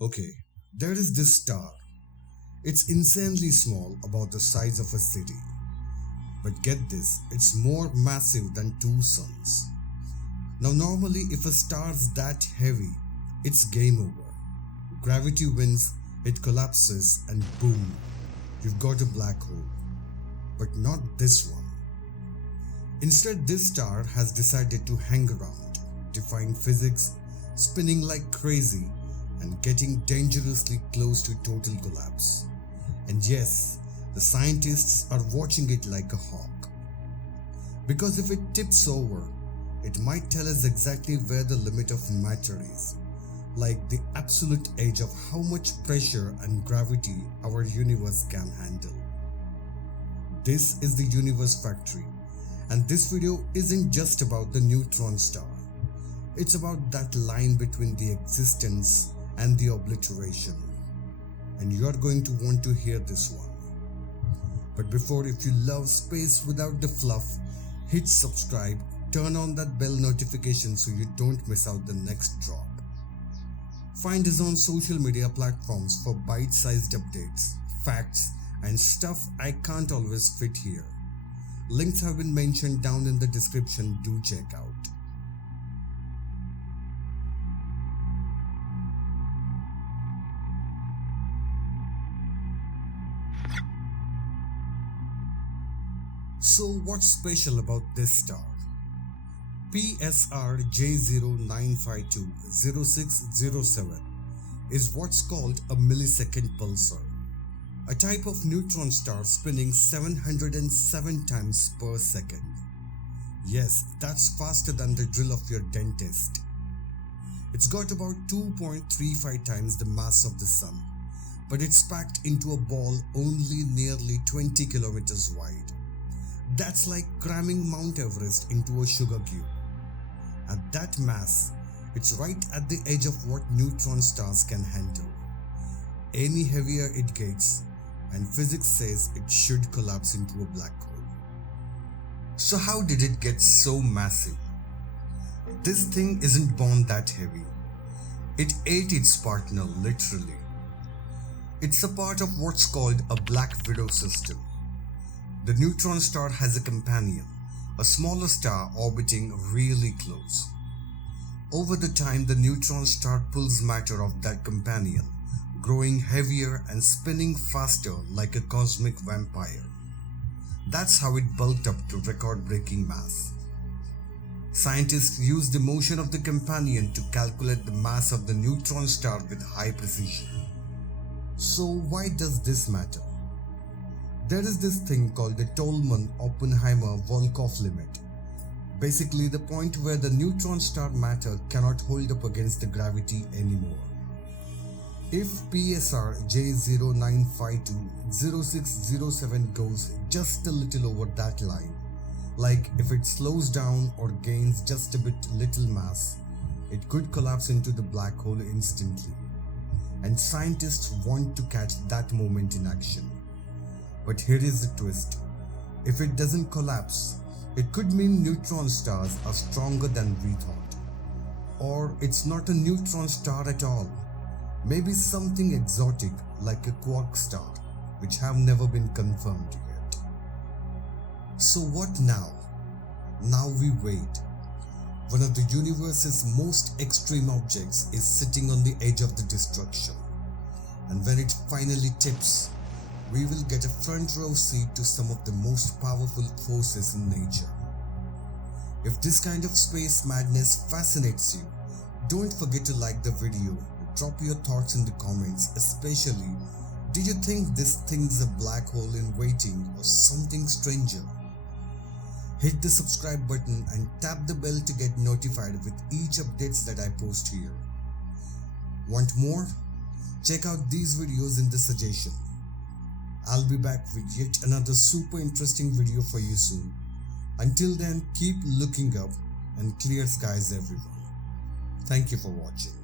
Okay, there is this star. It's insanely small, about the size of a city. But get this, it's more massive than two suns. Now normally if a star's that heavy, it's game over. Gravity wins, it collapses and boom, you've got a black hole. But not this one. Instead, this star has decided to hang around, defying physics, spinning like crazy, and getting dangerously close to total collapse. And yes, the scientists are watching it like a hawk. Because if it tips over, it might tell us exactly where the limit of matter is, like the absolute edge of how much pressure and gravity our universe can handle. This is the Universe Factory, and this video isn't just about the neutron star. It's about that line between the existence and the obliteration. And you're going to want to hear this one. But before, if you love space without the fluff, hit subscribe, turn on that bell notification so you don't miss out the next drop. Find us on social media platforms for bite-sized updates, facts, and stuff I can't always fit here. Links have been mentioned down in the description, do check out. So what's special about this star? PSR J0952 0607 is what's called a millisecond pulsar, a type of neutron star spinning 707 times per second. Yes, that's faster than the drill of your dentist. It's got about 2.35 times the mass of the sun, but it's packed into a ball only nearly 20 kilometers wide. That's like cramming Mount Everest into a sugar cube. At that mass, it's right at the edge of what neutron stars can handle. Any heavier it gets, and physics says it should collapse into a black hole. So how did it get so massive? This thing isn't born that heavy. It ate its partner literally. It's a part of what's called a black widow system. The neutron star has a companion, a smaller star orbiting really close. Over the time, the neutron star pulls matter of that companion, growing heavier and spinning faster like a cosmic vampire. That's how it bulked up to record-breaking mass. Scientists use the motion of the companion to calculate the mass of the neutron star with high precision. So why does this matter? There is this thing called the Tolman Oppenheimer Volkoff limit. Basically the point where the neutron star matter cannot hold up against the gravity anymore. If PSR J0952 0607 goes just a little over that line, like if it slows down or gains just a bit little mass, it could collapse into the black hole instantly. And scientists want to catch that moment in action. But here is the twist. If it doesn't collapse, it could mean neutron stars are stronger than we thought. Or it's not a neutron star at all. Maybe something exotic like a quark star, which have never been confirmed yet. So what now? Now we wait. One of the universe's most extreme objects is sitting on the edge of the destruction. And when it finally tips, we will get a front row seat to some of the most powerful forces in nature. If this kind of space madness fascinates you, don't forget to like the video, drop your thoughts in the comments, especially, did you think this thing's a black hole in waiting or something stranger? Hit the subscribe button and tap the bell to get notified with each updates that I post here. Want more? Check out these videos in the suggestion. I'll be back with yet another super interesting video for you soon. Until then, keep looking up and clear skies everyone. Thank you for watching.